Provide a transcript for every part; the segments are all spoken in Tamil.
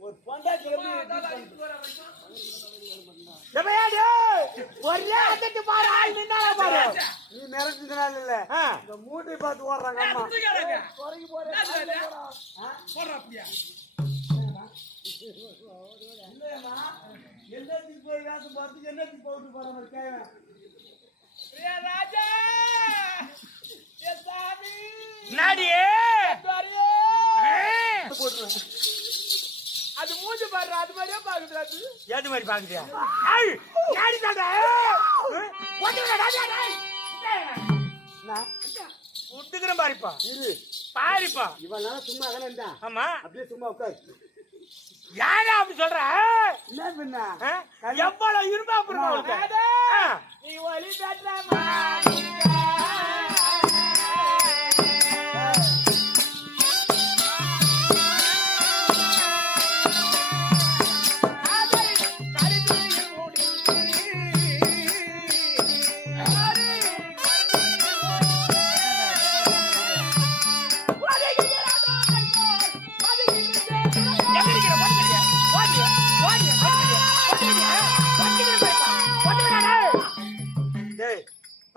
ஒரு பொண்டாட்டி ஒரே அத்தட்டு பாரு ஆள் நின்னால பாரு நீ மிரட்டுனால இல்ல இந்த மூட்டை பார்த்து ஓடுறாங்க அம்மா குறைக்கு போறேன் இல்லையம்மா என்னத்துக்கு போய் வேஷம் பார்த்து என்னத்துக்கு போட்டு போற மாதிரி கேட்கணும் ராஜா அது மூஞ்சி பாரு அது மாதிரியே பாக்குது ஏது மாதிரி பாக்குறியா விட்டுக்கிறேன் பாருப்பா இரு பாருப்பா இவனால சும்மா இருந்தா ஆமா அப்படியே சும்மா உட்காரு யாரா அப்படி சொல்ற என்ன பண்ண எவ்வளவு இரும்பா அப்புறம் நீ ஒலி தட்டுறமா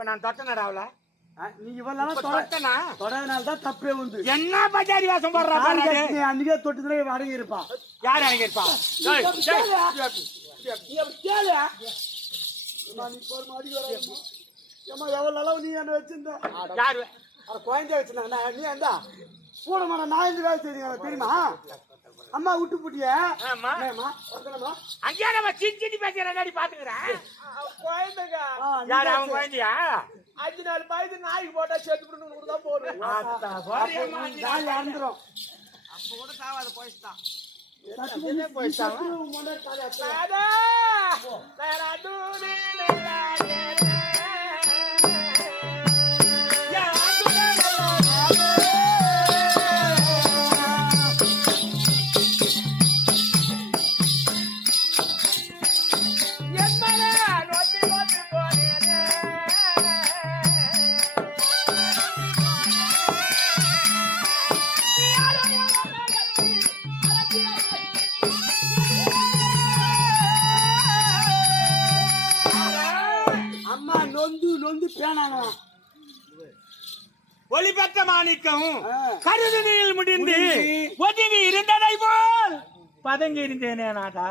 நான் தொட்டனடாவல நீ இவெல்லாம் தொட்டனா தொடனால்தான் தப்பே வந்து என்ன பஜாரி வாசம் போடுறா நீ அன்னைக்கே தொட்டுதுல அடங்கி இருப்பா யார் அடங்கி இருப்பா எவ்வளவு நீ என்ன வச்சிருந்த யாரு குழந்தைய வச்சிருந்தாங்க நீ அந்த கூட மாட நான் இந்த வேலை செய்றீங்க தெரியுமா அம்மா விட்டு புட்டிய அங்கேயா நம்ம சின்ன பேசுறேன் பாத்துக்கிறேன் குழந்தைங்க யாரு அவன் குழந்தையா 5-4 வயது நாய்க்கு போட்டா சேர்த்து தான் போடுறேன் இறந்துரும் அப்ப கூட சாவாத போயிட்டான் ஒளிபெற்ற மாணிக்கம் கருதுனில் முடிந்து ஒதுங்கி இருந்ததை போல் பதங்கி இருந்தேனே நாடா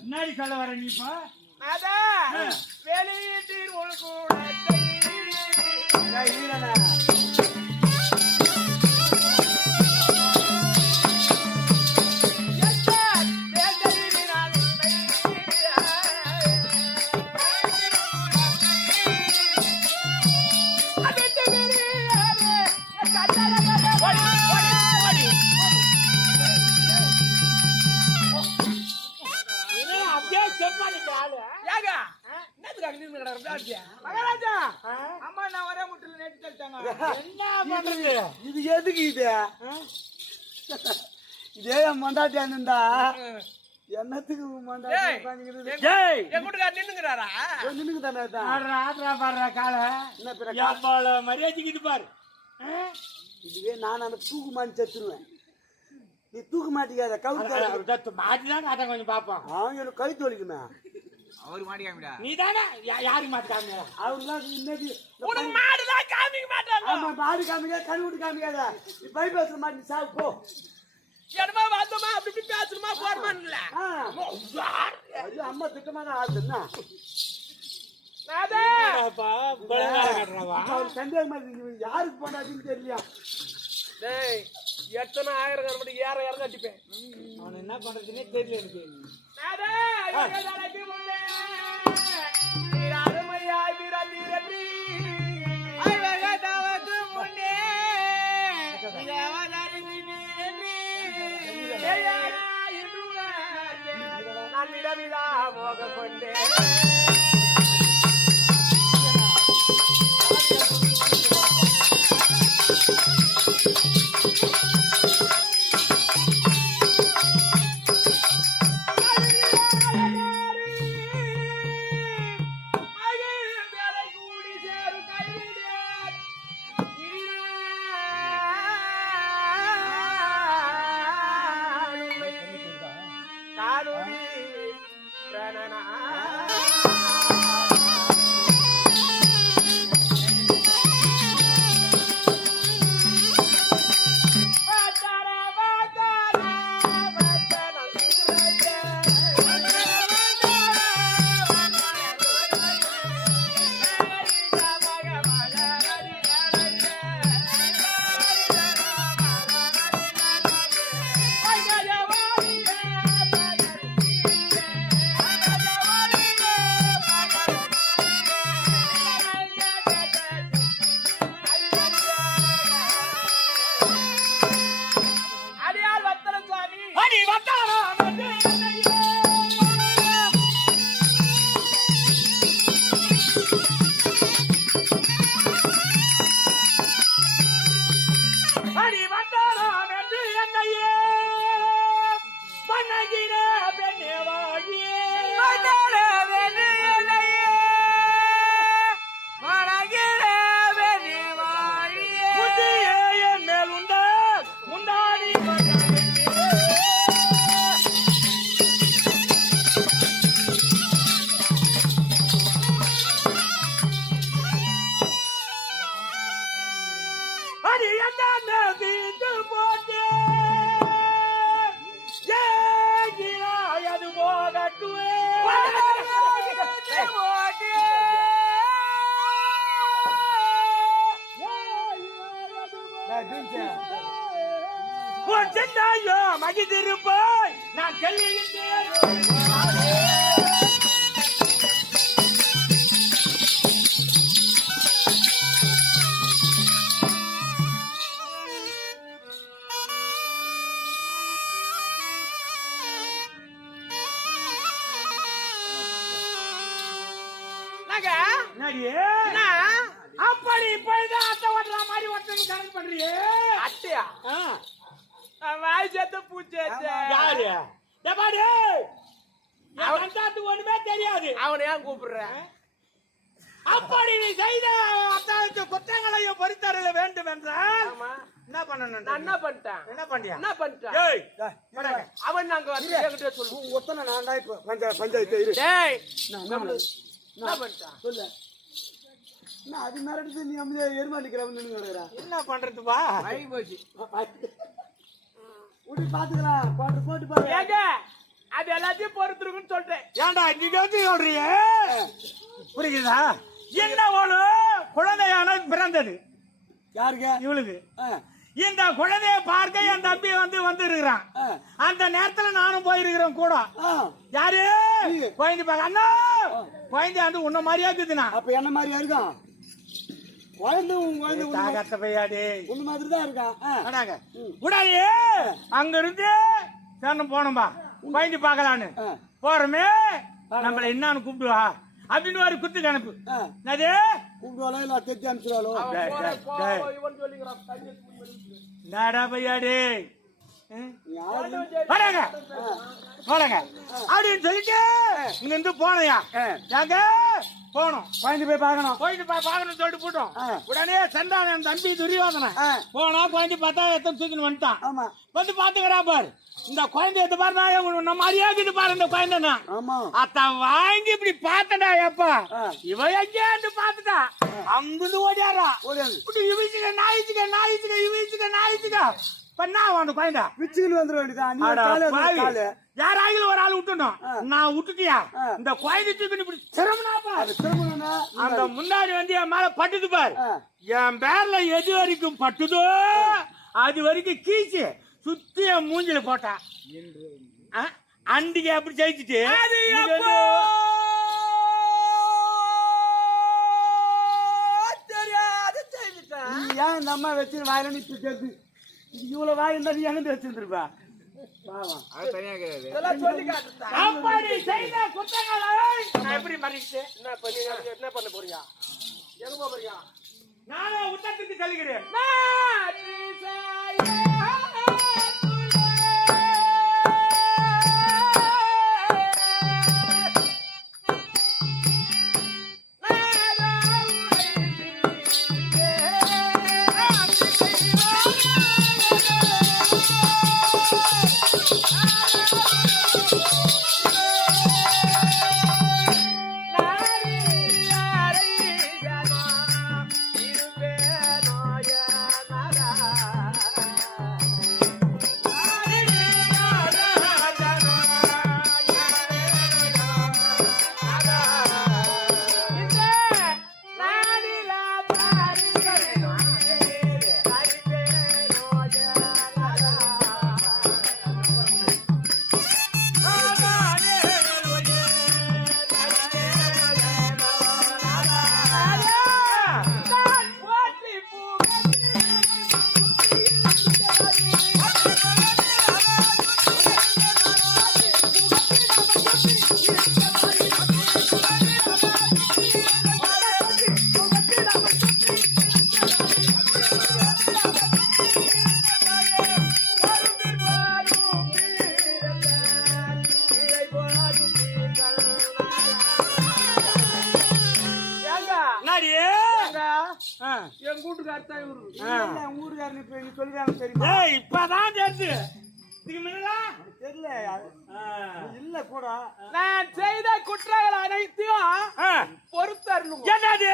முன்னாடி சொல்ல வர நீப்பா வெளியீட்டில் ஒரு கூட அம்மா நான் ஒரே முட்டில நேற்று தள்ளிட்டாங்க என்ன பண்றது இது எதுக்கு இது இதே மண்டாட்டியா இருந்தா என்னத்துக்கு மரியாதைக்கு பாரு இதுவே நான் அந்த தூக்கு மாட்டி செத்துருவேன் நீ தூக்கு மாட்டிக்காத கவுத்து மாட்டிதான் காட்ட கொஞ்சம் பாப்போம் அவங்க கழுத்து வலிக்குமே அவரு மாடி காமிடா நீ தானே யாருக்கு மாட்டி காமிடா அவர்லாம் இன்னைக்கு உனக்கு மாடுலாம் காமிக்க மாட்டாங்க ஆமா மாடு காமிக்க கழுவுட்டு காமிக்காத நீ பைபாஸ்ல மாட்டி சாவு போ என்னமா வாதமா அப்படி பேசுறமா போறமான்ல ஐயோ அம்மா திட்டமா தான் ஆடுதுன்னா நாதே அப்பா பலங்கா கட்டறவா அவர் சந்தேகமா யாருக்கு போடாதுன்னு தெரியல டேய் எத்தனை ஆயிரம் கரமடி ஏற கட்டிப்பேன் அவன் என்ன பண்றதுனே தெரியல எனக்கு நாதே ஐயோ தாரடி முன்னே நீராருமையா வீரதீரதி ஐவக தாவது முன்னே நீவாதாரி நீனே ஏயாரா இதுவா நன்னிடவிலா மோக கொண்டே மாட்டாராம் என்று என்னையே பண்ணகிற பெண்ணேவாகியே மேல் உண்ட முந்தாடி அது என்ன வீட்டு போட்டு அது போகட்டுவே சென்றாயோ மகிழ்ந்திருப்பாய் நான் சொல்லுகின்றேன் அப்படி இப்பதான் அத்தை ஓட்டுற மாதிரி ஒருத்தங்க கணக்கு பண்றியே அத்தையா வாய் சேர்த்த பூச்சி யாரு ஒண்ணுமே தெரியாது அவனை ஏன் கூப்பிடுற அப்படி நீ செய்த அத்தாவுக்கு குற்றங்களையும் பொறுத்தருள வேண்டும் என்றால் என்ன பண்ணணும் என்ன பண்ணிட்டான் என்ன பண்ணியா என்ன பண்ணிட்டான் அவன் நாங்க வந்து சொல்லு ஒத்தனை நான் தான் இப்ப பஞ்சாயத்து என்ன பண்ணிட்டான் சொல்லு அது மிரட்டு நீ எருமாண்டிக்கிறா என்ன பண்றதுப்பா பாத்துக்கலாம் போட்டு பாருங்க அது எல்லாத்தையும் பொறுத்துருக்குன்னு சொல்றேன் ஏன்டா நீங்க வந்து சொல்றீங்க புரியுதா என்ன ஒரு குழந்தையான பிறந்தது யாருக்கு இவளுக்கு இந்த குழந்தைய பார்க்க என் தம்பி வந்து இருக்கிறான் அந்த நேரத்துல நானும் போயிருக்கிறேன் கூட யாரு குழந்தை பார்க்க அண்ணா குழந்தை வந்து உன்ன மாதிரியா இருக்குதுண்ணா அப்ப என்ன மாதிரியா இருக்கும் அங்க இருந்து போனோம்பா குழந்தை பாக்கலான்னு போறமே நம்மள என்னன்னு கூப்பிடுவா அப்படின்னு ஒரு குத்து கணப்பு கூப்பிடுவாளோ இல்ல தெத்தி அனுப்பிச்சுவாளோ நாடா பையாடி அப்படின்னு சொல்லிட்டு இங்க இருந்து போனையா யாங்க போனோம் குழந்தை போய் பாக்கணும் சொல்லிட்டு போட்டோம் உடனே சண்டான என் தம்பி துரியோதனை போனா குழந்தை பார்த்தா எத்தனை தூக்கின்னு வந்துட்டான் வந்து பாத்துக்கிறா பாரு இந்த குழந்தை எது பாருனா நம்ம அறியாக்குது பாரு இந்த குழந்தைனா அத்த வாங்கி இப்படி பாத்தடா எப்பா இவ எங்கேயாண்டு பாத்துட்டா அங்குது ஓடியாரா இவிச்சுக்க நாயிச்சுக்க பண்ணா அந்த குழந்தை விச்சுக்கின்னு வந்துட வேண்டியதான் யாராயிலும் ஒரு ஆள் விட்டுணும் நான் விட்டுட்டியா இந்த குழந்தை தூக்கி இப்படி சிரமனாப்பா அந்த முன்னாடி வந்து என் மேல பட்டுது பாரு என் பேர்ல எது வரைக்கும் பட்டுதோ அது வரைக்கும் கீச்சு சுத்தி என் மூஞ்சில போட்டா அண்டிகை அப்படி ஜெயிச்சுட்டு ஏன் இந்த அம்மா வச்சு வாயில இப்படி கேட்டு இவ்வளவு வாய் இருந்தா நீ எங்க வச்சிருந்துருப்பா என்ன பண்ண போறியா எங்க போறியா நானும் உத்தரத்துக்கு செல்கிறேன் மாதிரி தான் இவரு. ஊருக்காரன் இப்ப நீ சொல்லுறாங்க தெரியுமா? இப்பதான் தெரிஞ்சு தெரியல இல்ல கூட நான் செய்த குற்றங்கள் அனைத்தையும் பொறுத்தரணும். என்னது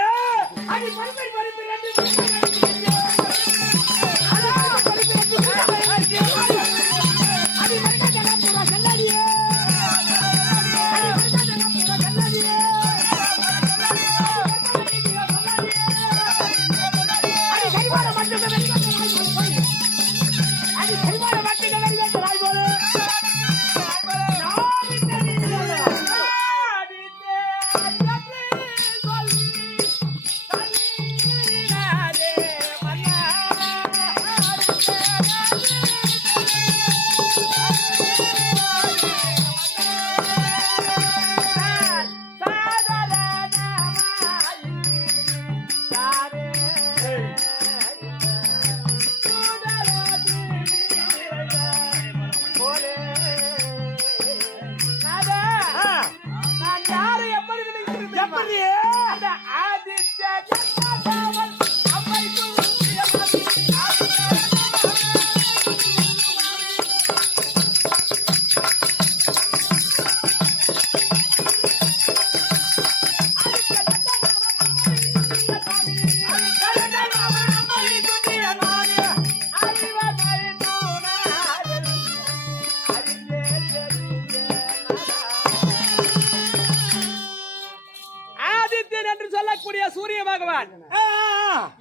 சூரிய பகவான்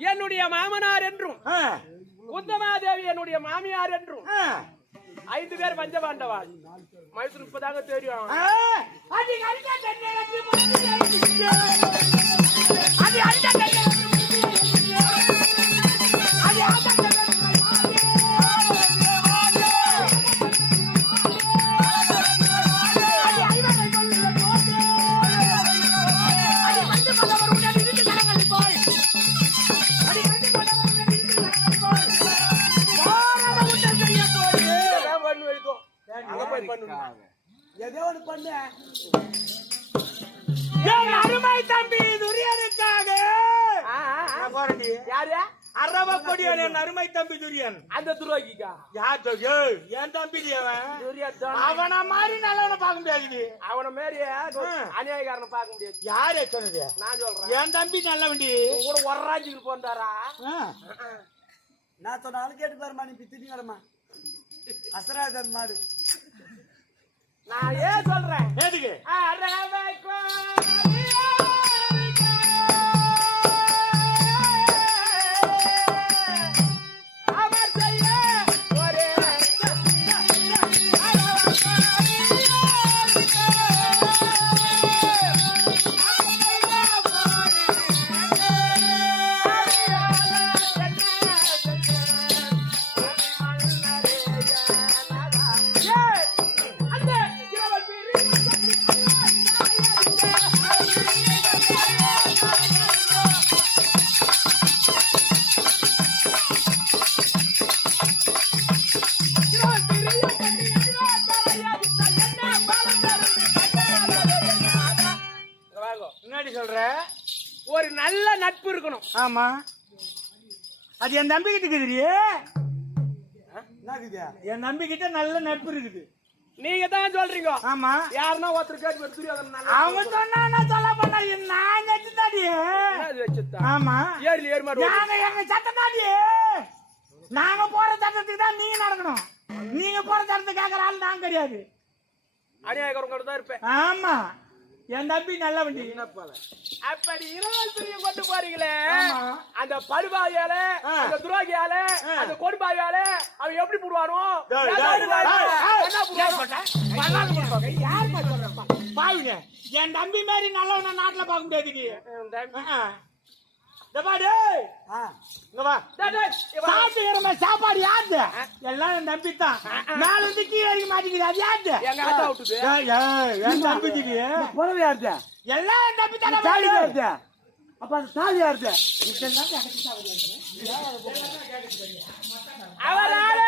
என்னுடைய மாமனார் என்றும் உத்தமாதேவி என்னுடைய மாமியார் என்றும் 5 பேர் பஞ்சபாண்டவாள். மைசூர் இப்பதாங்க தெரியும். அருமை தம்பி துரியனுக்காக அருமை தம்பி துரியன் அந்த துரோகிக்கா என் தம்பி அவன மாதிரி நல்லவனை பார்க்க முடியாது. அவன மாரி அநியாயக்காரனை பார்க்க முடியாது. யாரு சொன்னது? நான் சொல்றேன். என் தம்பி நல்ல வண்டி கூட ஒர்ராஜிக்கு போந்தாரா? நான் சொன்னாலும் கேட்டு பாருமா, நீ பித்திட்டு வரமா அசராஜன் மாடு. நான் ஏன் சொல்றேன் எதுக்கு? ஒரு நல்ல நட்பு இருக்கணும். ஆமா, அது என் தம்பி கிட்ட இருக்குது. என் தம்பி கிட்ட நல்ல நட்பு இருக்குது. நீங்க தான் சொல்றீங்க. ஆமா, யாருன்னா ஒருத்தர் கேட்டு அவங்க சொன்னா சொல்ல பண்ண நான் வச்சுதாடி. ஆமா, ஏறி ஏறி மாடு நாங்க எங்க சட்டம் தாடி. நாங்க போற சட்டத்துக்கு தான் நீங்க நடக்கணும். நீங்க போற சட்டத்தை கேட்கற ஆள் நான் கிடையாது. அநியாயக்காரங்க தான் இருப்பேன். ஆமா, என் தம்பி நல்ல வண்டி. அப்படி இரவல் பிரியம் கொண்டு போறீங்களே, அந்த படுபாவியால, அந்த துரோகியால, அந்த கொடுபாவியால அவன் எப்படி போடுவானோ? பாருங்க, என் தம்பி மாதிரி நல்லவன நாட்டுல பார்க்க முடியாது. சாப்பாடு யாரு? எல்லாம் என் தம்பி தான். மேல இருந்து கீழே வரைக்கும் மாட்டிக்கிது. அது யாரு? என் தம்பிக்கு புறவு யாரு? எல்லாம் என் தம்பி தான். அப்ப அந்த சாவி யாரு? அவரால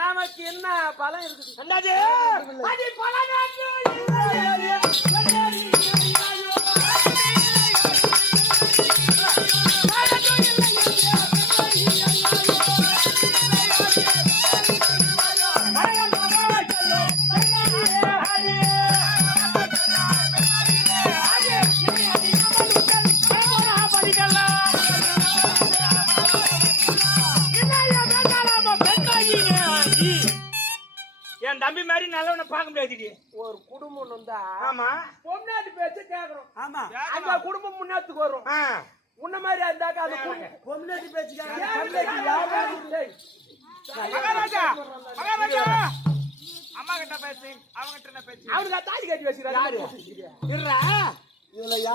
நமக்கு என்ன பலம் இருக்குது? பலம் தம்பி மாதிரி நல்லவனை பார்க்க முடியாது. ஒரு குடும்பம் வந்தா ஆமா பொம்னாட்டு பேச்சு கேக்குறோம். ஆமா அந்த குடும்பம் முன்னேத்துக்கு வரும். உன்ன மாதிரி இருந்தாக்க அந்த பொம்னாட்டி பேச்சு மகாராஜா அம்மா கிட்ட பேசு, அவங்க கிட்ட பேசு. அவனுக்கு தாலி கட்டி வச்சிருக்காரு.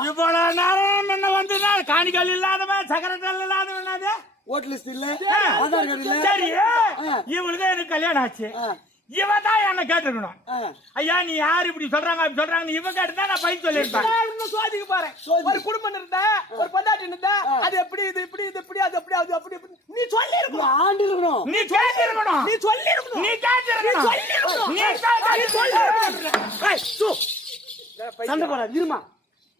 இவ்வளவு நேரம் என்ன வந்து காணிகள் இல்லாதவன், சக்கரட்டல் இல்லாதவன், ஓட்டு லிஸ்ட் இல்ல, ஆதார் கார்டு இல்ல. சரி, இவனுக்கு எனக்கு கல்யாணம் ஆச்சு. இவன் தான் என்ன கேட்டுக்கணும். ஐயா நீ யாரு இப்படி சொல்றாங்க அப்படி சொல்றாங்க இவன் கேட்டுதான் நான் பையன் சொல்லிருப்பேன். சோதிக்க பாரு. ஒரு குடும்பம் இருந்தா, ஒரு பொண்டாட்டி இருந்தா, அது எப்படி இது இப்படி இது இப்படி அது அப்படி அது அப்படி நீ சொல்லி இருக்கணும். ஆண்டு இருக்கணும், நீ கேட்டு இருக்கணும், நீ சொல்லி இருக்கணும், நீ கேட்டு இருக்கணும், நீ சொல்லி இருக்கணும். சண்டை போட இருமா.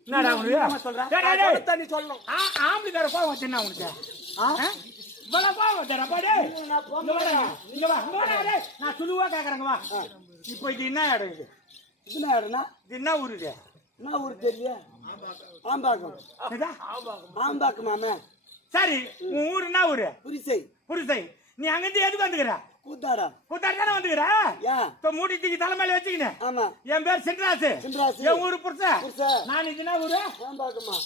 என்னடா உனக்கு சொல்றேன் நீ சொல்லணும். ஆம்பளை தர கோவம் வச்சுன்னா உனக்கு நான் சுழுவா கேக்குறேங்க. வா இப்ப இது என்ன இடம்? இது இது இடம்னா இது என்ன ஊரு? இது என்ன ஊரு தெரியல? ஆம்பாக்கம். ஆம்பாக்கம் மாமே. சரி உன் ஊரு என்ன ஊரு? புரிசை. புரிசை. நீ அங்கிருந்து எதுக்கு வந்துக்கிற? கூத்தாடா. கூத்தாடு தானே வந்துக்கிற? இப்ப மூடி தூக்கி தலைமையில வச்சுக்கினேன். ஆமா. என் பேர் சின்ராசு. என் ஊரு புருஷ. நான் இது என்ன ஊரு? ஆம்பாக்கமா.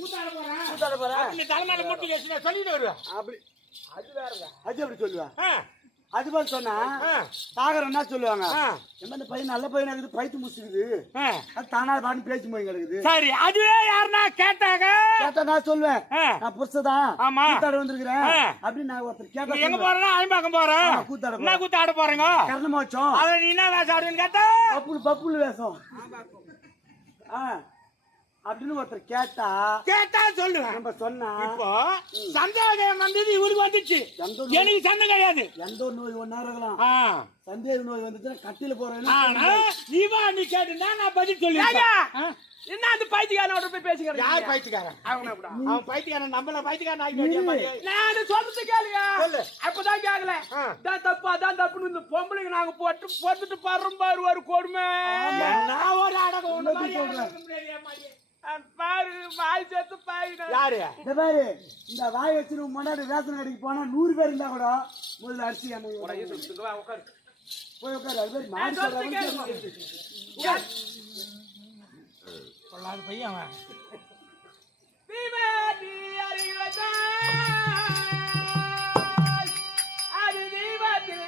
கூத்தாட போறேன். கூத்தாட போறேன். நீ தலைமையில மூட்டி வச்சு சொல்லிட்டு வருவேன். அப்படி அது வேறங்க. அது எப்படி சொல்லுவா? அது போல சொன்னா சாகரம் என்ன சொல்லுவாங்க? இந்த பையன் நல்ல பையனா இருக்குது, பைத்து முடிச்சுக்குது, அது தானா பாட்டு பேச்சு போய் கிடக்குது. சரி அதுவே யாருன்னா கேட்டாங்க கேட்டா நான் சொல்லுவேன் நான் புருஷதான் கூத்தாட வந்திருக்கிறேன் அப்படின்னு நான் ஒருத்தர் கேட்டா. எங்க போறேன்னா ஐம்பாக்கம் போறேன். கூத்தாட என்ன கூத்தாட போறீங்க? கர்ணமோச்சம். அத நீ என்ன வேஷம் ஆடுன்னு கேட்டா பப்புள் வேஷம் அப்படின்னு ஒருத்தர் கேட்டா சொல்லுவேன். நம்ம சொன்னா இப்போ சந்தேகம் வந்தது இவருக்கு வந்துச்சு, எனக்கு சந்தேகம் கிடையாது. எந்த ஒரு நோய் ஒன்னா இருக்கலாம், சந்தேக நோய் வந்துச்சுன்னா கட்டில போறேன். இவன் நீ கேட்டுனா நான் பதில் சொல்லுவேன். என்ன அந்த பைத்தியக்காரனோட போய் பேசிக்கிறேன்? யார் பைத்தியக்காரன்? அவன் பைத்தியக்காரன், நம்மள பைத்தியக்காரன் ஆகி நான் சொல்றது கேளுங்க. அப்பதான் கேக்கல தான் தப்பு அதான் தப்புன்னு இந்த பொம்பளைங்க நாங்க போட்டுட்டு பாடுறோம் பாரு ஒரு கொடுமை. நான் ஒரு அடக்கம் ஒண்ணு பாரு வாய் சேர்த்து பாயினா யாரு இந்த பாரு இந்த வாய் வச்சு முன்னாடி ரேஷன் கடைக்கு போனா 100 பேர் இருந்தா கூட முதல்ல அரிசி போய் உட்காரு. அது மாதிரி மாடி சொல்லாத பையன் அவன். அது தீபத்தில்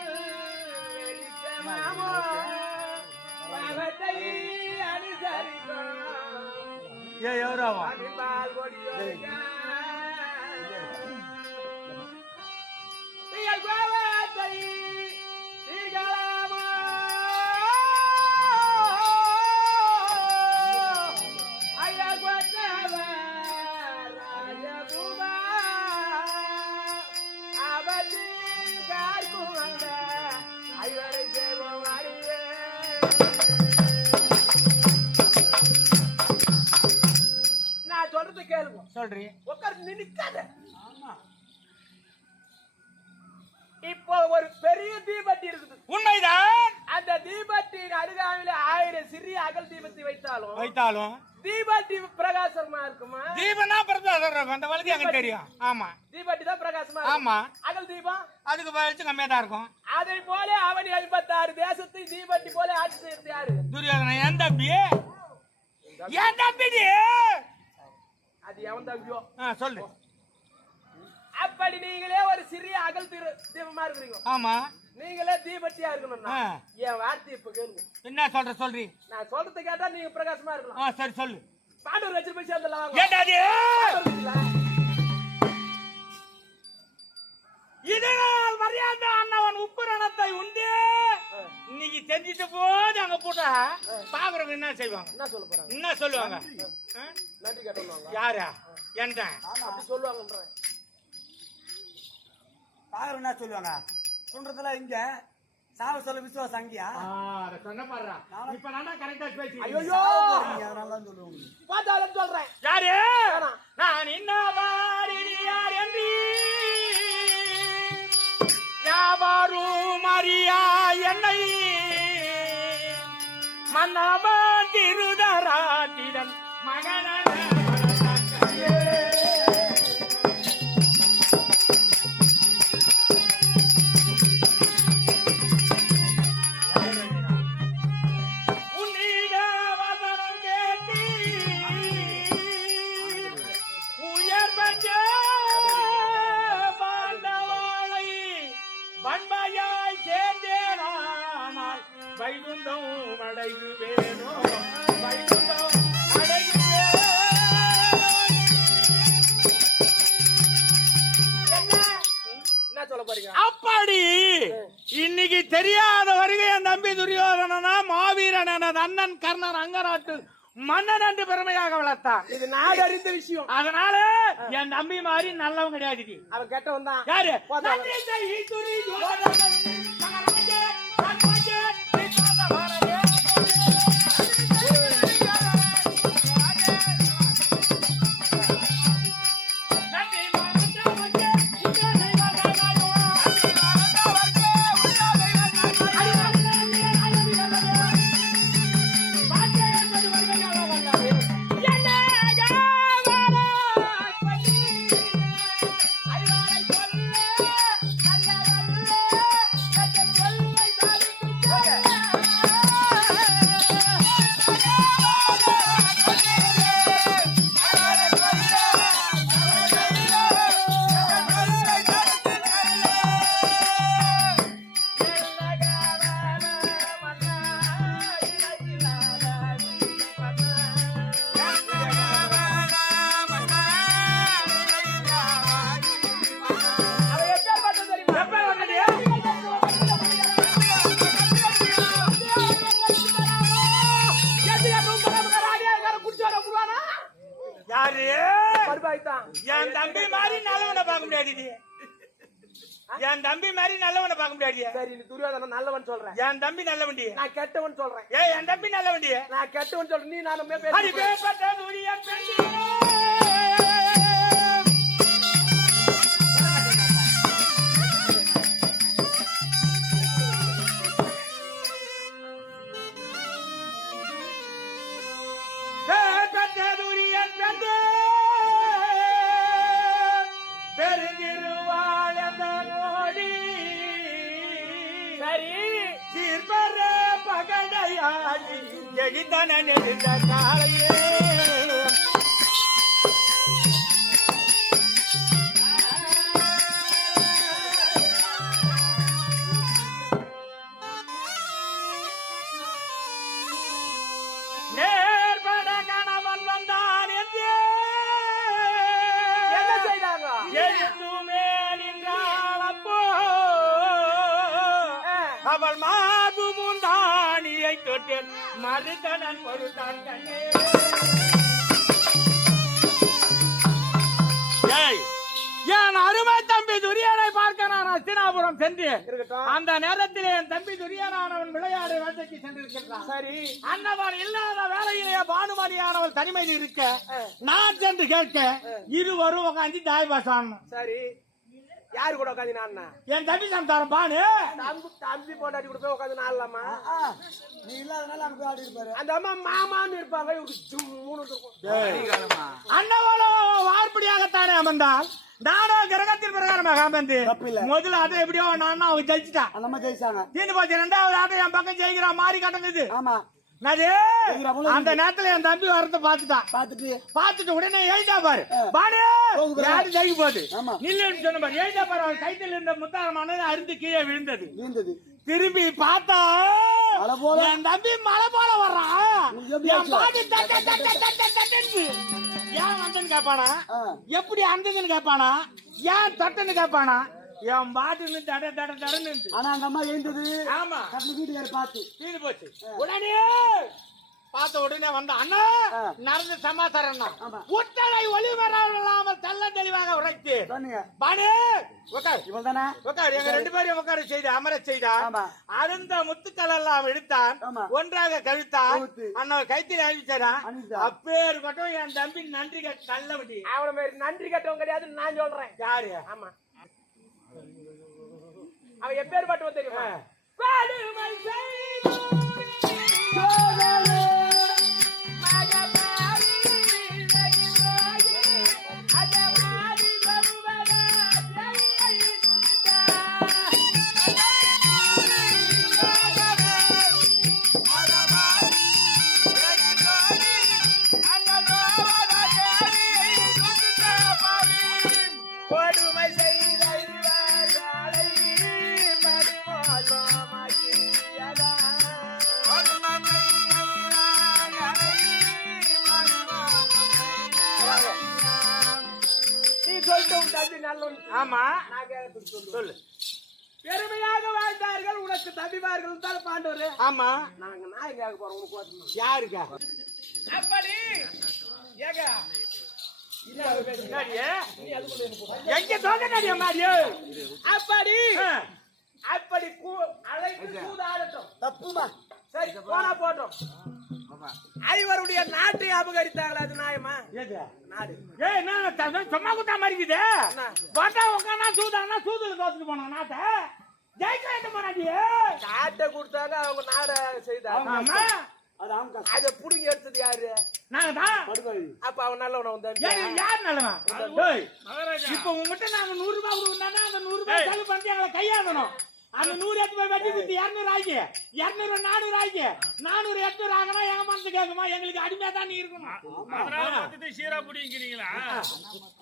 எவரோ சொல்றீ நினைக்காத. இப்போ ஒரு பெரிய தீபட்டி இருக்குது. உண்மைதான். அந்த தீபத்தின் அருகாமையில 1000 சிறிய அகல் தீபத்தை வைத்தாலும் தீபத்தி பிரகாசமா இருக்குமா? தீபனா பிரகாசம் அந்த வழக்கு எனக்கு தெரியும். ஆமா தீபத்தி தான் பிரகாசமா. ஆமா அகல் தீபம் அதுக்கு வச்சு கம்மியா தான் இருக்கும். அதை போல அவன் 56 தேசத்தை தீபத்தி போல ஆட்சி செய்யறது யாரு? துரியோதனன். என் தம்பி அது எவன் தம்பியோ சொல்லு. அப்படி நீங்களே ஒரு சிறிய அகல் தீபமா இருக்கிறீங்க. ஆமா நீங்களே தீபத்தியா இருக்கணும்னா என் வார்த்தை இப்ப கேளுங்க. என்ன சொல்றீ? நான் சொல்றது கேட்டா நீங்க பிரகாசமா இருக்கணும். சரி சொல்லு. பாண்டவர் வச்சு போய் சேர்ந்தலாம். இதனால் மரியாதை அண்ணவன் உப்புரணத்தை உண்டு இன்னைக்கு செஞ்சிட்டு போது அங்க போட்டா பாக்குறவங்க என்ன செய்வாங்க? என்ன சொல்ல போறாங்க? என்ன சொல்லுவாங்க? நன்றி கேட்டுவாங்க. யாரா என்ன அப்படி சொல்லுவாங்க? பாக்குறவங்க என்ன சொல்லுவாங்க? சொல்றதுல இங்க சாவ சொல்ல விசுவாசம் அங்கயா சொன்ன பாடுறா. இப்ப நான் கரெக்டா பேசி ஐயோ அதெல்லாம் சொல்லுவாங்க. பார்த்தாலும் சொல்றேன். யாரு நான் இன்னவாரியார் என்று யாவாரும் அறியா என்னை மன்னவா திருதராட்டிடன் மகன அருமையாய் சேர்ந்தேனால் வைகுந்தம் அடையுவேனோ வைகுந்தம் அடையுவேனோ. என்ன சொல்ல போறீங்க? அப்படி இன்னைக்கு தெரியாத வருகை என் தம்பி துரியோதனனா மாவீரன் எனது அண்ணன் கர்ணன் அங்கநாட்டு மன்னன் என்று பெருமையாக வளர்த்தான். இது நாடு அறிந்த விஷயம். அதனால என் தம்பி மாதிரி நல்லவன் கிடையாது. அவன் கெட்டவன் தான். யாரு? என் தம்பி மாதிரி நல்லவனை பார்க்க முடியாது. என் தம்பி மாதிரி நல்லவனை பார்க்க முடியாது. சரி, நீ துரியோதனன் நல்லவன் சொல்றேன். என் தம்பி நல்ல வண்டி, நான் கெட்டவன் சொல்றேன். என் தம்பி நல்ல வண்டி, நான் கெட்டவன் சொல்றேன். நீ நானுமே நேர்பட கணவன் வந்தான் என்று என்ன செய்தாங்க? எழுத்துமே நின்றாள். அப்போ அவள் மாது முந்தானியை தொட்டேன் மறுத்தனன் பொருத்தான் கண்ணே. என் அருமை தம்பி துரியனை பார்க்க நான் அஸ்தினாபுரம் சென்றேன். அந்த நேரத்தில் என் தம்பி துரியனானவன் விளையாடு வேட்டைக்கு சென்றிருக்கிறான். சரி, அன்னவன் இல்லாத வேலையிலேயே பானுமதியானவள் தனிமையில் இருக்க நான் சென்று கேட்க இருவரும் உட்காந்து தாய் பாசான். சரி, யாரு கூட உட்காந்து நான்? என் தம்பி சம்சாரம் பானு தம்பி போட்டாடி கூட போய் உட்காந்து நாடலாமா? நீ இல்லாதனால அங்க போய் ஆடி இருப்பாரு. அந்த அம்மா மாமான்னு இருப்பாங்க. அன்னவளோ வார்ப்படியாகத்தானே அமர்ந்தால் நானோ கிரகத்தின் பிரகாரமாக அமர்ந்து முதல்ல அதை எப்படியோ நான் அவங்க ஜெயிச்சுட்டான். அந்த அம்மா ஜெயிச்சாங்க. தீர்ந்து போச்சு. ரெண்டாவது ஆட்டம் என் பக்கம் ஜெயிக்கிறா மாறி கட்டங்குது. ஆமா, அந்த நேரத்துல என் தம்பி வரத பாத்துட்டு உடனே எழுதா பாரு பாரு யாரு ஜெயிக்க போகுது நில்லுன்னு சொன்ன பாரு. எழுதா பாரு. அவன் கைத்தில் இருந்த முத்தாரமானது அருந்து கீழே விழுந்தது. திரும்பி பார்த்தா என் தம்பி மலை போல வர்றான். ஏன் வந்தன்னு கேப்பானா, எப்படி அந்ததுன்னு கேப்பானா, ஏன் தட்டுன்னு கேப்பானா, என் பாட்டுன்னு தட தட தடன்னு. ஆனா அந்த அம்மா எழுந்தது. ஆமா, வீட்டுக்கார பார்த்து தீர்ந்து போச்சு. உடனே பார்த்த உடனே வந்த அண்ணா நடந்த சமாச்சாரம் உத்தரை ஒளிவராமல் தெல்ல தெளிவாக உரைத்து பானு உட்கார் இவள்தானே உட்கார் எங்க ரெண்டு பேரையும் உட்கார செய்து அமர செய்தார். அருந்த முத்துக்கள் எல்லாம் எடுத்தான், ஒன்றாக கவிழ்த்தான். அண்ணா கைத்தில் அழிச்சாரா. அப்பேர் மட்டும் என் தம்பி நன்றி கட்ட நல்ல வண்டி. அவன மாதிரி நன்றி கட்டவன் கிடையாது நான் சொல்றேன். யாரு? ஆமா, அவன் எப்பேர் பாட்டுவன் தெரியுமா? நீ சொல்லிட்டு தம்பி நல்ல ஆமா சொல்லு. பெருமையாக வாழ்ந்தார்கள் உனக்கு தம்பிமார்கள் தான் பாண்டவர். ஆமா நாங்க நாயக்காக போறோம் உனக்கு யாருக்கா அப்படி ஏங்க எங்க தோட்டக்காரியா மாறியோ அப்படி அப்படி அழைத்து கூதாடட்டும் தப்புமா சரி போனா போட்டோம். ஐவருடைய நாட்டை அபகரித்தாங்களா அது நியாயமா? நாடு என்ன சும்மா குத்தா மாறிக்குது பார்த்தா உட்காந்தா சூதானா சூதுல தோத்துட்டு போனாங்க நாட்டை ஜெயிக்க போனாடியே நாட்டை கொடுத்தாங்க அவங்க நாட செய்தாங்க. அத புடுங்கி எடுத்தது யாரு? நாங்க தான். அப்ப அவன் நல்லவன வந்தான். யார் நல்லவன்? இப்ப உங்ககிட்ட நாங்க 100 ரூபாய் கொடுக்கணும்னா அந்த 100 ரூபாய் செலவு பண்ணி எங்களை கையாடணும். அந்த 100 எடுத்து போய் வெட்டி விட்டு 200 ஆகி 200 400 ஆகி 400 800 ஆகணும். எங்க மனசு கேட்குமா? எங்களுக்கு அடிமையா தான் நீ இருக்கணும். சீரா பிடிங்கிறீங்களா?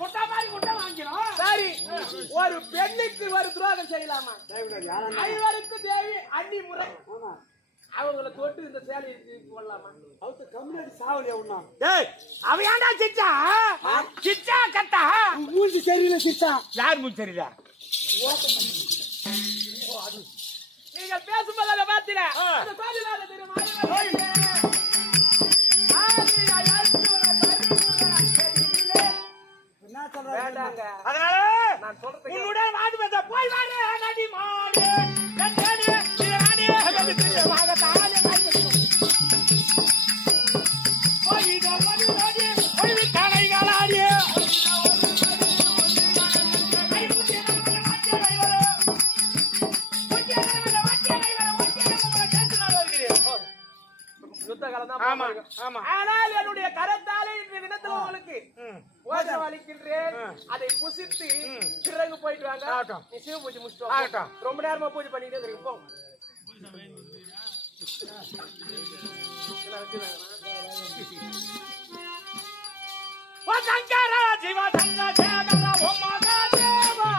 கொட்டா மாதிரி கொட்டா வாங்கிக்கிறோம். சரி ஒரு பெண்ணுக்கு ஒரு துரோகம் செய்யலாமா? ஐவருக்கு தேவி அண்ணி முறை அவங்களை தொட்டு இந்த சேலை போடலாமா? அவ ஏன்டா சிச்சா சிச்சா கட்டா மூஞ்சி சரியில்லை சிச்சா. யார் மூஞ்சி சரியில்லை? நீங்க பேசும்போது அதை பார்த்தீங்க அதனால நான் சொல்றேன் உன்னுடைய நாடு பேச போய் வாரு நடி மாடு ஆனால் என்னுடைய கரத்தாலே இந்த தினத்தில் உங்களுக்கு போஜனம் அளிக்கின்றேன். அதை புசித்து பிறகு போயிட்டு வாங்க. நீ சிவ பூஜை முடிச்சுட்டு ரொம்ப நேரமா பூஜை பண்ணிட்டே இருக்கு. போ சங்கரா சிவ சங்கரா ஓம் மகாதேவா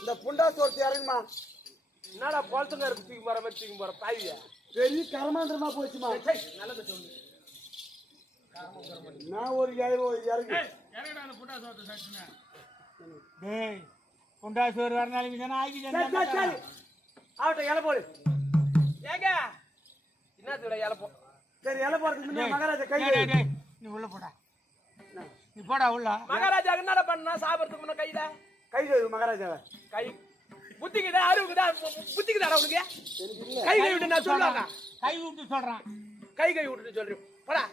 இந்த புண்டா சோர்த்தி இறங்குமா? என்னடா குளத்துங்க இருக்கு தூக்கி போற மாதிரி தூக்கி போற பாவியா? பெரிய கரமாந்திரமா போச்சுமா. நல்லது சொல்லு. நான் ஒரு இறங்கு புண்டா சோறு வரனாலும் அவட்ட இலை போடு. ஏங்க என்னத்தோட இலை போ. சரி இலை போறதுக்கு மகாராஜா கை நீ உள்ள போடா. நீ போடா உள்ள. மகாராஜா என்னடா பண்ணா சாப்பிடறதுக்கு முன்ன கையில கை மகாராஜாவை கை புத்திக்குதா அறிவுக்குதா புத்திக்குதா உனக்கு? கை கை விட்டு நான் சொல்லுவாங்க. கை விட்டு சொல்றான். கை கை விட்டு சொல்றேன் போடா.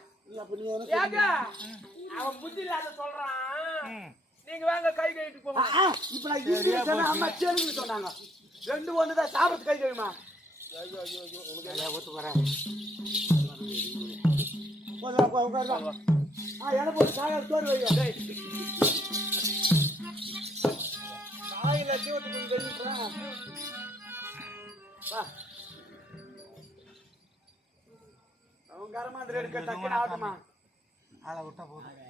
ஏங்க அவன் புத்தி இல்லாத சொல்றான். நீங்க வாங்க கை கை விட்டு போங்க. இப்ப நான் இங்கிலீஷ் சொன்னா அம்மா தெலுங்கு சொன்னாங்க. ரெண்டு ஒண்ணுதான் சாப்பிட்டு கை கழுமா. ஐயோ ஐயோ ஐயோ உனக்கு ஊத்து போறேன். உட்காருவா. இலை போட்டு சாய தோறு வைங்க. சாயில தீவத்து கொஞ்சம் வெளியிடுறேன். அவங்க கரமாந்திர எடுக்க டக்குன்னு ஆகட்டுமா? ஆளை விட்டா போதும்.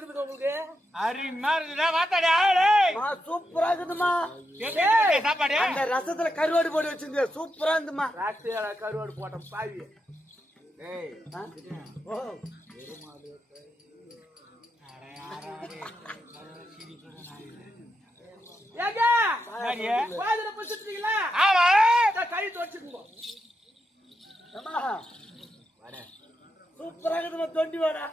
இருக்குதுங்க உங்களுக்கு? அருமையா இருக்குதா வாத்தாடி ஆளு சூப்பரா இருக்குதுமா. சாப்பாடு அந்த ரசத்துல கருவாடு போட்டு வச்சிருந்த சூப்பரா இருந்துமா. ராத்திரியால கருவாடு போட்டோம் பாவி. ஏங்க வாதில புடிச்சிட்டீங்களா? ஆமா கை தோச்சுக்குங்க. சூப்பரா இருக்குதுமா. தொண்டி வாடா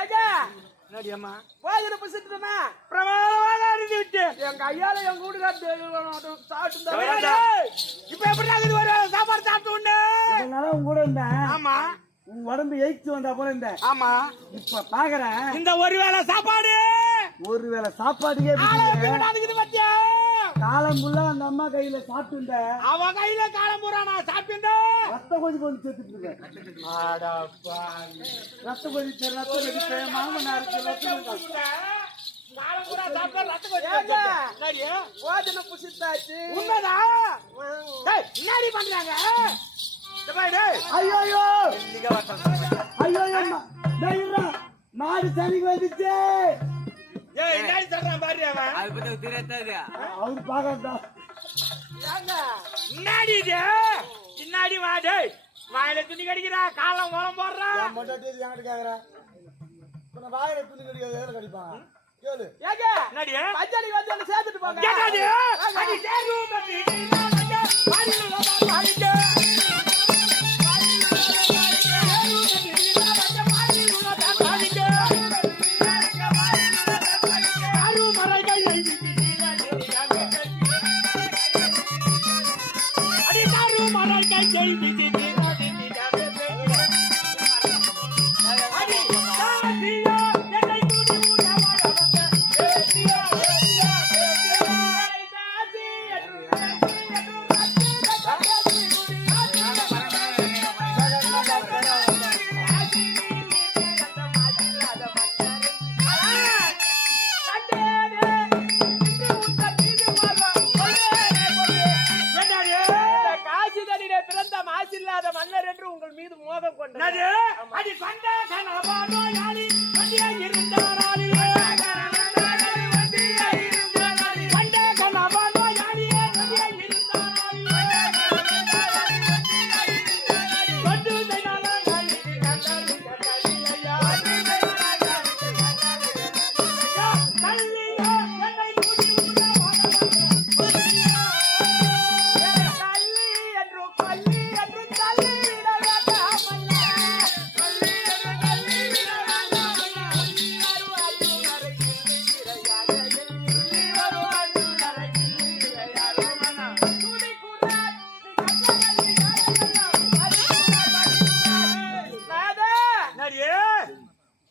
ஏங்க நடியம்மா வாதில புடிச்சிட்டோமா? பிரமாதமாக அறிந்து விட்டு எங்க ஐயால எங்க வீட்டுக்கார சாப்பிட்டு இப்ப எப்படி ஆகுது ஒரு சாப்பாடு சாப்பிட்டு உண்டு உங்க கூட இருந்தேன். ஆமா உன் உடம்பு எயிச்சு வந்தா போல இருந்தேன். ஆமா இப்ப பாக்குறேன் இந்த ஒருவேளை சாப்பாடு ஒருவேளை சாப்பாட்டுக்கே பத்தியா காலம் ஃபுல்லா அந்த அம்மா கையில சாப்பிட்டு அவ கையில காலம் பூரா நான் சாப்பிட்டு ரத்த கொதிப்பு செத்துட்டு இருக்கேன். ரத்த கொதிப்பு ரத்த கொதிப்பு மாமனாருக்கு ரத்த கொதிப்பு காலம் பூரா சாப்பிட்டு ரத்த கொதிப்பு வாதில புடிச்சிட்டாச்சு. உண்மைதான் முன்னாடி பண்றாங்க. ஐயோ ஐயோ மாடு சனிக்கு வந்துச்சு. சொல்றான் பாரு அவன் அவரு பாக்கா முன்னாடி பின்னாடி வாடு வாயில துணி கடிக்கிறா காலம் உரம் போடுறா என்கிட்ட கேக்குறா. வாயில துணி கடிக்காத கடிப்பாங்க. கேளு ஏங்க முன்னாடி பஞ்சாடி வந்து சேர்த்துட்டு போங்க. மன்னர் என்று உங்கள் மீது மோகம் கொண்டது. அடி சண்டா கனபானோ யாரி வண்டியா இருந்தாராரி சண்டா கனபானோ யாரி வண்டியா இருந்தாராரி வந்து தைனால காலி கண்டாரி கண்டாரியா கல்லியா என்னை கூடி ஊரா கள்ளி என்று கள்ளி என்று தள்ளி விடவேண்டா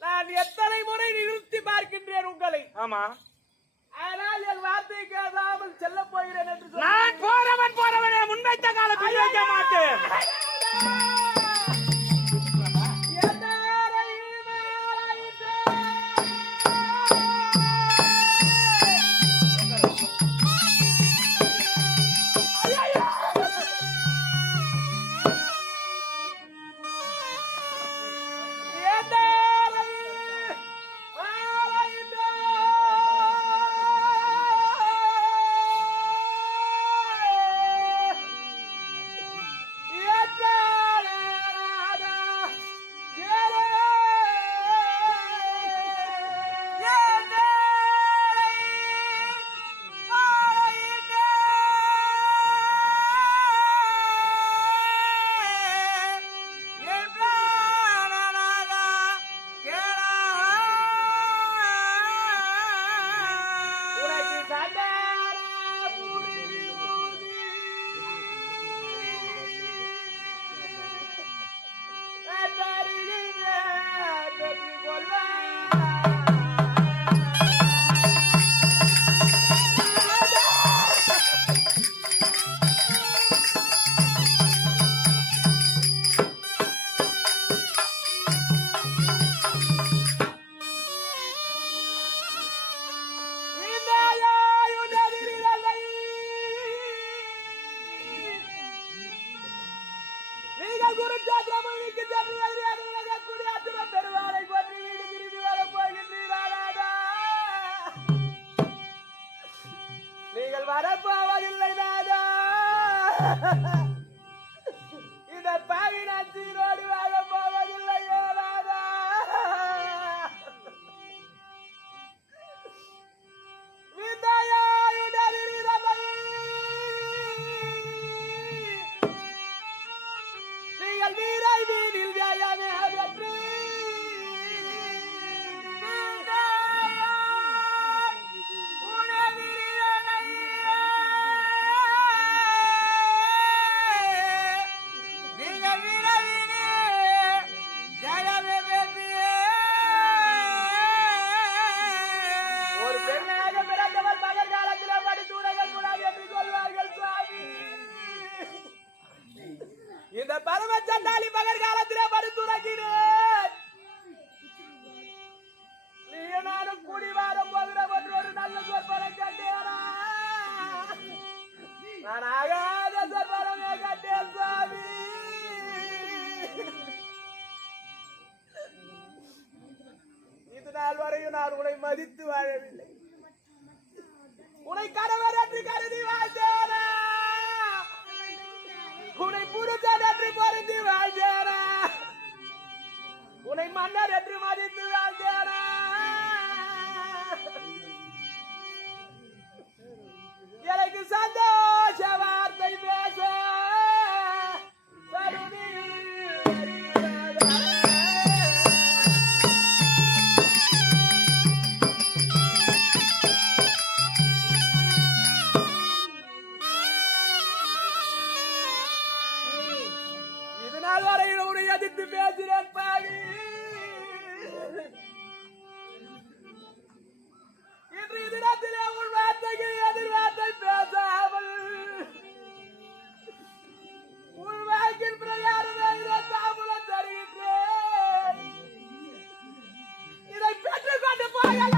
நான் எத்தனை முறை நிறுத்தி பார்க்கின்றேன் உங்களை. ஆமா ஆனால் என் வார்த்தை கேளாமல் செல்ல போகிறேன் என்று நான் போறவனே முன்வைத்த காலத்தில் வைக்க மாட்டேன். நீங்கள் வரப்போவதில்லை நாதா. இந்த பாவினாச்சியோடு வாழ போவதில்லையோ நாதா. நீங்கள் வீரை வீதில் ஜெயமே வெற்றி. ஒரு பெண்ணாக பிறந்தவர் மகன் காலத்தில் படித்துரைகள் கூடாது என்று சொல்வார்கள் சுவாமி. இந்த பரம சண்டாளி மகன் காலத்திலே படுத்துறக்கிறேன். நீ நானும் கூடி வார போகிற ஒன்று ஒரு நல்ல சொற்பனை கண்டேனா. நான் ஆகாத சொற்பனமே கண்டேன் சுவாமி. இது நாள் வரையும் நான் உன்னை மதித்து வாழவில்லை. உன்னை கணவர் என்று கருதி வாழ்ந்தேனா. உன்னை புருஷன் என்று பொருந்தி வாழ்ந்தேனா. உன்னை மன்னர் என்று மதித்து வாழ்ந்தேனா. எனக்கு சந்தோஷ வார்த்தை பேச இதனால் வரையில் உன்னை எதிர்த்து பேசினேன் பாவி. இன்று தினத்திலே உன் வார்த்தைக்கு எதிர்வார்த்தை பேசாமல் உன் வாக்கின் பிரகாரமே தாமுலம் தருகின்றேன். இதை பெற்றுக்கொண்டு போகலாம்.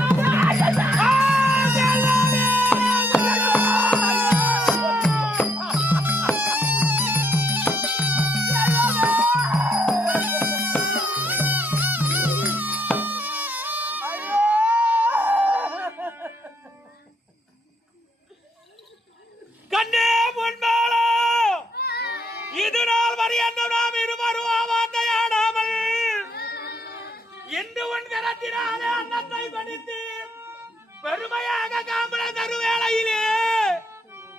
கண்ணே முன்பாலோ இது நாள் வரை என்று நாம் இருவரும் வார்த்தையாடாமல் இன்று உன் கரத்தினாலே அன்னத்தை படித்து பெருமையாக காம்பள தருவேளையிலே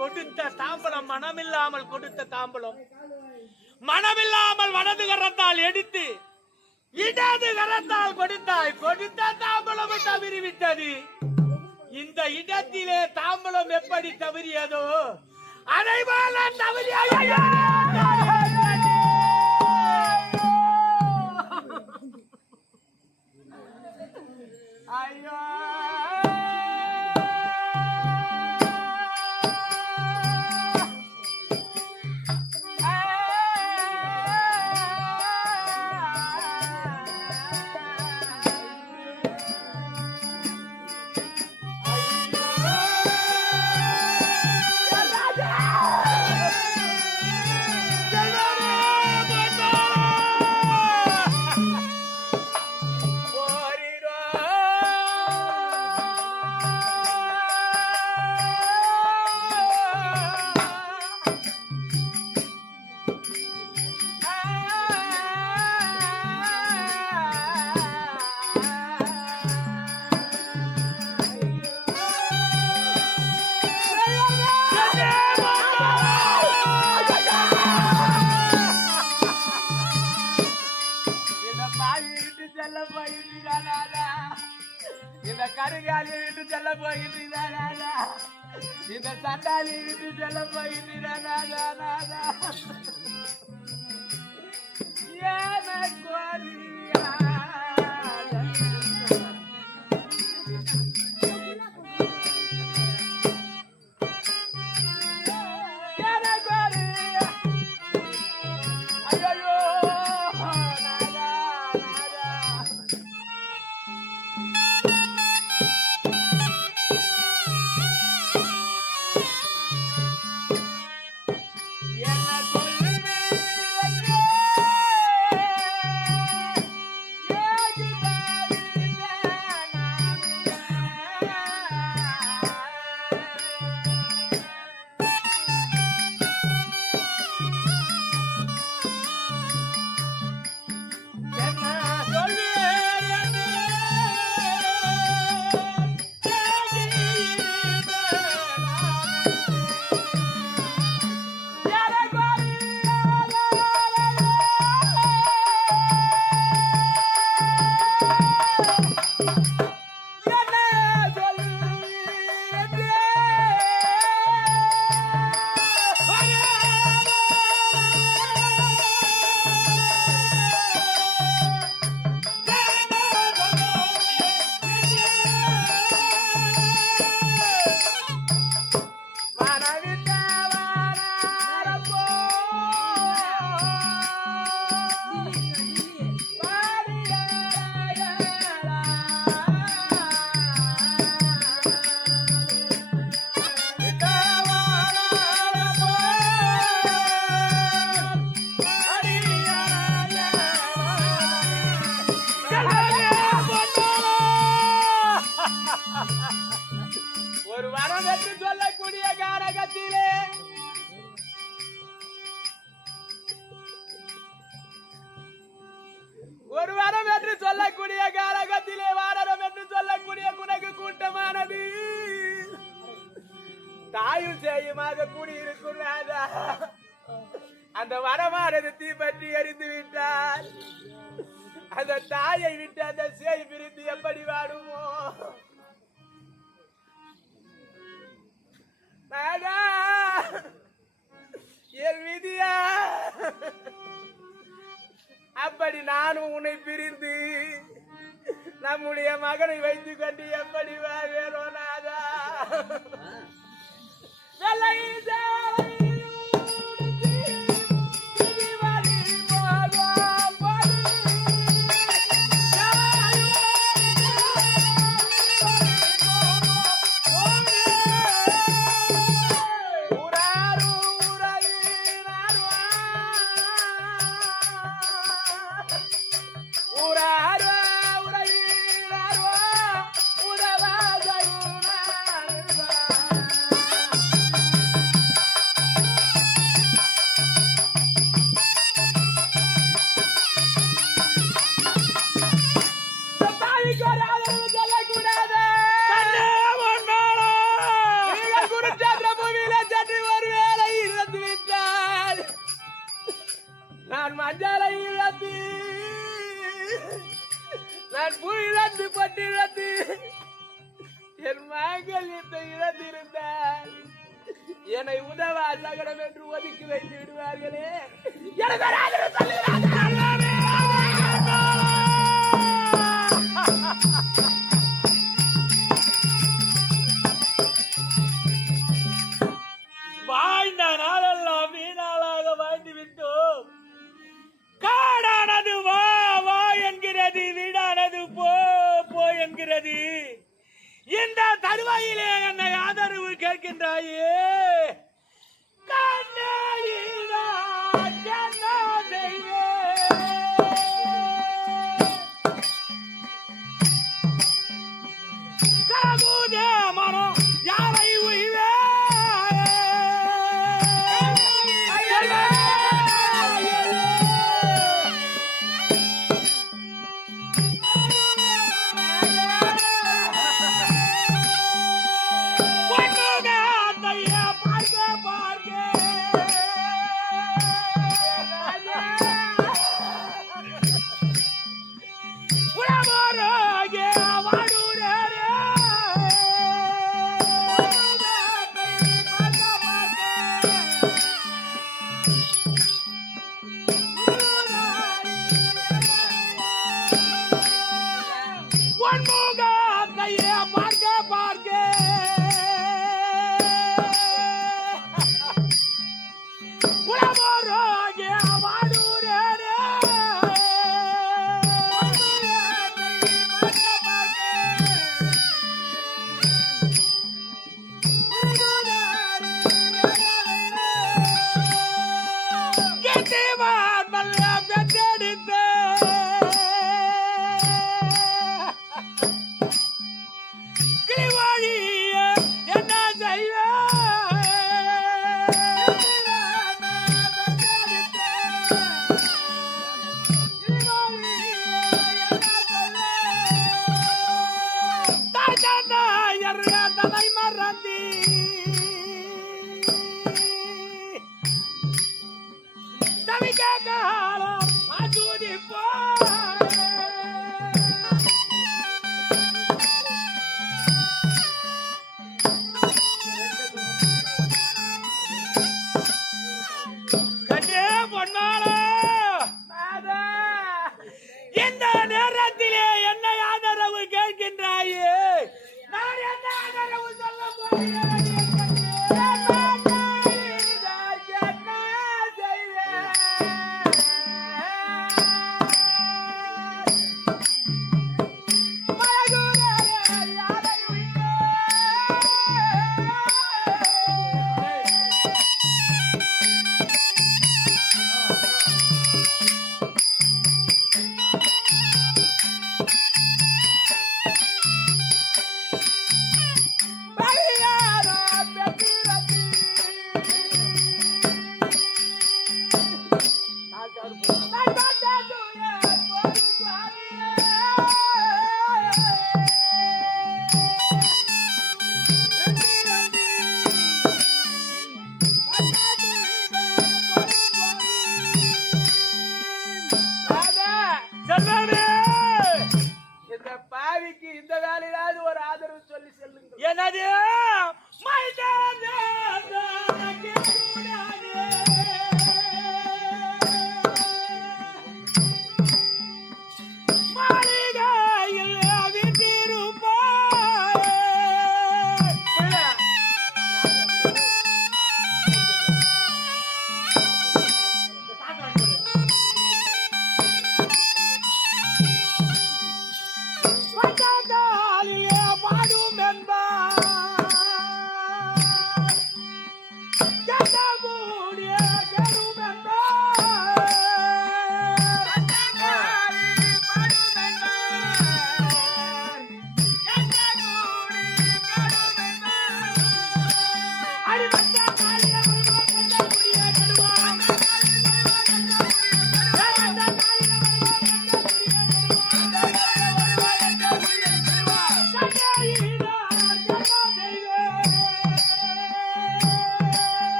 கொடுத்த தாம்பலம் மனமில்லாமல் கொடுத்த தாம்பலம் மனமில்லாமல் வலது கரத்தால் எடுத்து இடது கரத்தால் கொடுத்தாய். கொடுத்த தாம்பலம் தவறிவிட்டது. இந்த இடத்திலே தாம்பலம் எப்படி தவறியதோ அதை போல தவறிய ஐயோ இந்த கருகாலி விட்டு செல்ல போகிறீரா. இந்த சண்டாலி விட்டு செல்ல போகிறீரா. என்ன சொல்லுங்க அந்த வனமானது தீப்பற்றி எரிந்து விட்டால் அந்த தாயை விட்டு அந்த சேய் பிரித்து எப்படி வாடுமோ? என் விதியா, அப்படி நானும் உன்னை பிரிந்து நம்முடைய மகனை வைத்துக் கொண்டு எப்படி வாழ்வேனோ நாதா? நான் மஞ்சளை இழந்து, நான் பூ இழந்து பட்டு இழந்து என் மாங்கல்யத்தை இழந்திருந்தால் என்னை உதவா சகடம் என்று ஒதுக்கி வைத்து விடுவார்களே. வாழ்ந்த நாளெல்லாம் வீணாளாக வாழ்ந்து விட்டோம். காடானது வா வா என்கிறது, வீடானது போ போ என்கிறது. இந்த தருவாயிலே என்னை ஆதரவு கேட்கின்றாயே. மனம் யாரை உய்வே தம்பிக்கு இந்த வேலையிலாவது ஒரு ஆதரவு சொல்லி செல்லுங்க. என்னது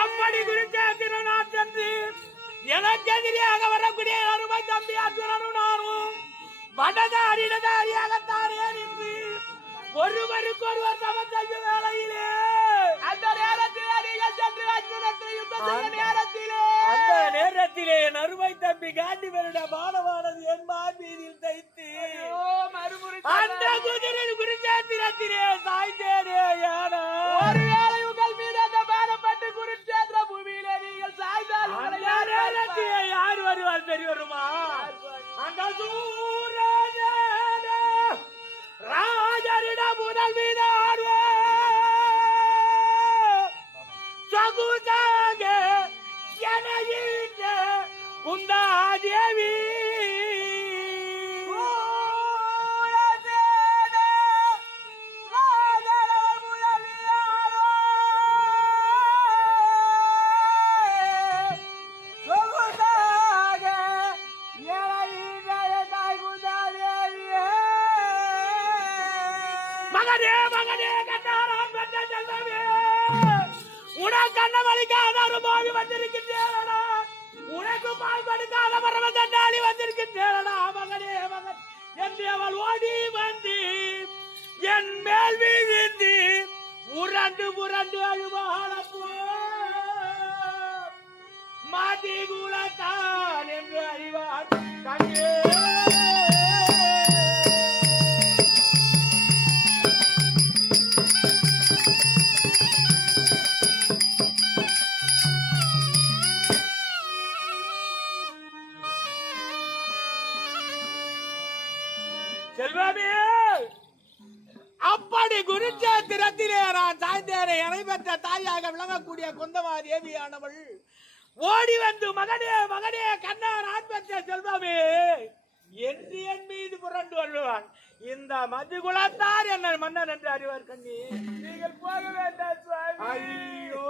அப்படி குறிச்சாத்திரனார் சென்று எனக்கு எதிரியாக வரக்கூடிய அருமை தம்பி அர்ஜுனனும் நானும் வடதாரியாகத்தானே நின்று ஒருவருக்கொருவர் சமம் செய்யும் வேளையிலே அந்த நேரத்திலே என் அருமை தம்பி காண்டிவருட மானவானது என் மார்பீதில் தைத்து அந்த குதிரை குறிச்சாத்திரத்திலே சாய்ந்தேனே யானா ஒருவேளை உங்கள் மீது அந்த பாரப்பட்டு குருட்சேத்திர பூமியிலே நீங்கள் சாய்ந்தால் யார் வருவார் தெரியுமா? அந்த ராஜரிட முதல் மீதார் சகுதாக என குந்தாதேவி உனக்கு பால் கொடுக்காத பரம கண்டாளி வந்திருக்கின்றேடா மகனே மகன் என்று அவள் ஓடி வந்து என் மேல் விழுந்து உரண்டு புரண்டு அழுவாளப்போ மாட்டி கூடத்தான் என்று அறிவார் கண்ணே செல்வமே, அப்படி குருச்சேத்திரத்திலே நான் சாய்ந்தேனை இணை பெற்ற தாயாக விளங்கக்கூடிய குந்தமா தேவியானவள் ஓடி வந்து மகனே மகனே கண்ணா நான் பெற்ற செல்வமே என்று என் மீது புரண்டு வருவான். இந்த மது குலத்தார் என்ன மன்னன் என்று அறிவார் கண்ணி. நீங்கள் போக வேண்டாம் சுவாமி. ஐயோ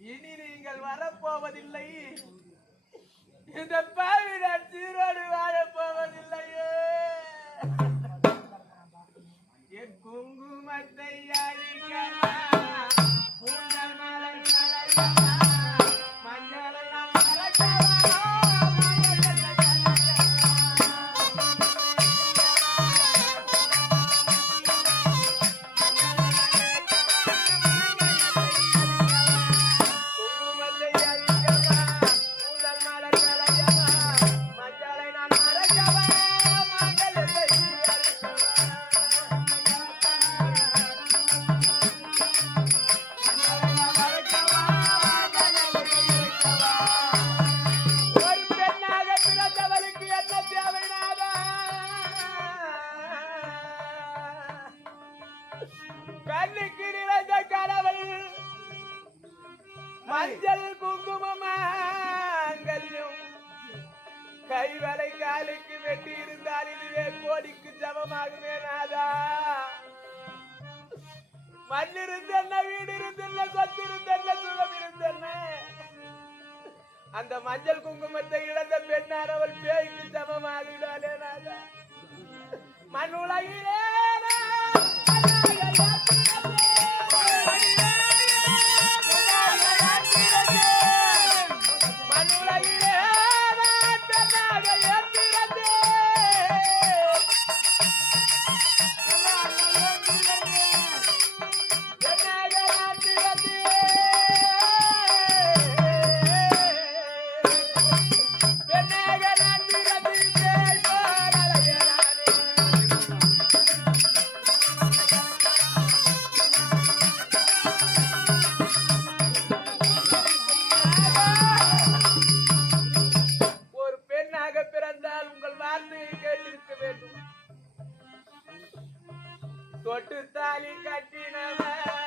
இனி நீங்கள் வரப்போவதில்லை. இந்த பாவி நான் சீரோடு வாழப்போவதில்லையே. என் குங்குமத்தை அழிக்கவா, உங்கள் மலர் மலரவா, மஞ்சளை நான் மறக்கவா. கண்ணுக்கு நிறைந்த கடவுள் மஞ்சள் குங்குமமாங்கல்யம் கைவளை காலுக்கு வெட்டி இருந்தால் இதுவே கோடிக்கு சமமாகுமே நாதா. மண் இருந்தென்ன, வீடு இருந்தென்ன, சொத்து இருந்தென்ன, சுகம் இருந்தென்ன, அந்த மஞ்சள் குங்குமத்தை இழந்த பெண்ணானவள் பேய்க்கு சமமாகிடாலே நாதா. மண் உலகிலே தொட்டு தாலி கட்டினவன்